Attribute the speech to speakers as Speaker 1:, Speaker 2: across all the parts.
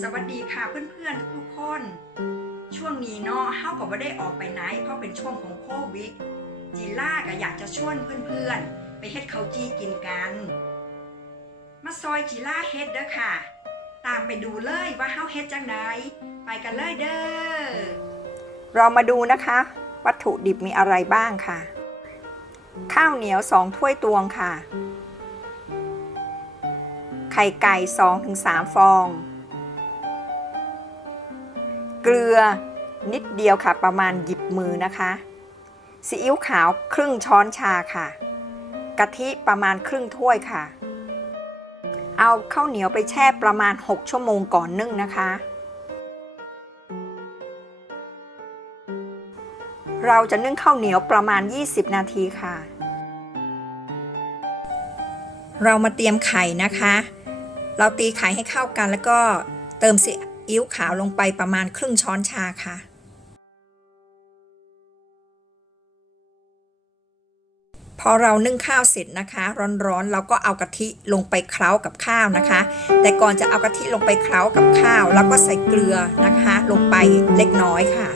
Speaker 1: สวัสดีค่ะเพื่อนๆทุกคน ช่วงนี้เนาะเฮาก็บ่ได้ออกไปไหน เพราะเป็นช่วงของโควิดจีล่าก็อยากจะชวนเพื่อนๆ ไปเฮ็ดข้าวจีกินกัน มาซอยจีล่าเฮ็ดเด้อค่ะ ตามไปดูเลยว่าเฮาเฮ็ดจังไดไปกันเลยเด้อเรามาดูนะคะ วัตถุดิบมีอะไรบ้างค่ะ ข้าวเหนียว2ถ้วยตวงค่ะ ไข่ไก่2-3ฟอง เกลือนิดเดียวค่ะ ประมาณหยิบมือนะคะซีอิ๊วขาวครึ่งช้อนชาค่ะ กะทิประมาณครึ่งถ้วยค่ะ เอาข้าวเหนียวไปแช่ประมาณ 6 ชั่วโมงก่อนนึ่งนะคะ เราจะนึ่งข้าวเหนียวประมาณ 20 นาทีค่ะ เรามาเตรียมไข่นะคะ เราตีไข่ให้เข้ากันแล้วก็เติมซี อิ๊วขาวลงไปประมาณครึ่งช้อนชาค่ะ พอเรานึ่งข้าวเสร็จนะคะ ร้อนๆเราก็เอากะทิลงไปเคล้ากับข้าวนะคะ แต่ก่อนจะเอากะทิลงไปเคล้ากับข้าวแล้วก็ใส่เกลือนะคะ ลงไปเล็กน้อยค่ะ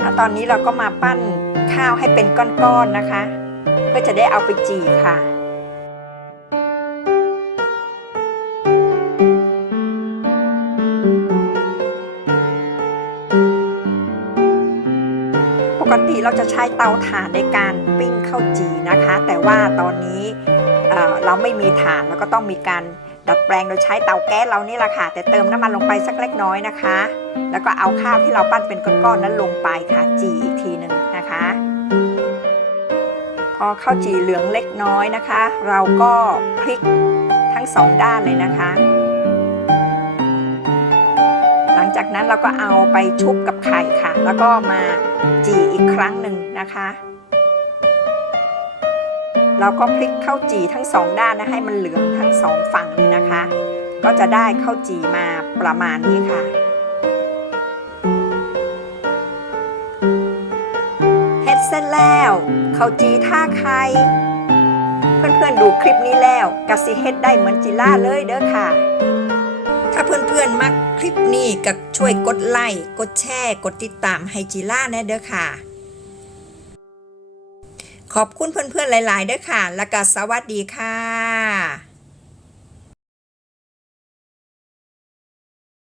Speaker 1: แล้วตอนนี้เราก็มาปั้นข้าวให้เป็นก้อนๆนะคะ เพื่อจะได้เอาไปจี่ค่ะ กติเราจะใช้เตาถ่านในการปิ้งข้าวจีนะคะ แต่ว่าตอนนี้เเราไม่มีถ่านแล้วก็ต้องมีการดัดแปลงโดยใช้เตาแก๊สเรานี่แหละค่ะ แต่เติมน้ำมันลงไปสักเล็กน้อยนะคะ แล้วก็เอาข้าวที่เราปั้นเป็นก้อนๆนั้นลงไปค่ะจีอีกทีหนึ่งนะคะ พอข้าวจีเหลืองเล็กน้อยนะคะ เราก็พลิกทั้งสองด้านเลยนะคะ จากนั้นเราก็เอาไปชุบกับไข่ค่ะ แล้วก็มาจีอีกครั้งหนึ่งนะคะ เราก็พลิกข้าวจีทั้งสองด้านนะให้มันเหลืองทั้งสองฝั่งเลยนะคะ ก็จะได้ข้าวจีมาประมาณนี้ค่ะเฮ็ดเสร็จแล้วข้าวจีท่าไข่เพื่อนๆดูคลิปนี้แล้วกะสิเฮ็ดได้เหมือนจิล่าเลยเด้อค่ะ ถ้าเพื่อนๆ มักคลิปนี้ก็ช่วยกดไลค์ กดแชร์ กดติดตามให้จิล่าแน่เด้อค่ะ ขอบคุณเพื่อนๆ หลาย ๆ เด้อค่ะ แล้วก็สวัสดีค่ะ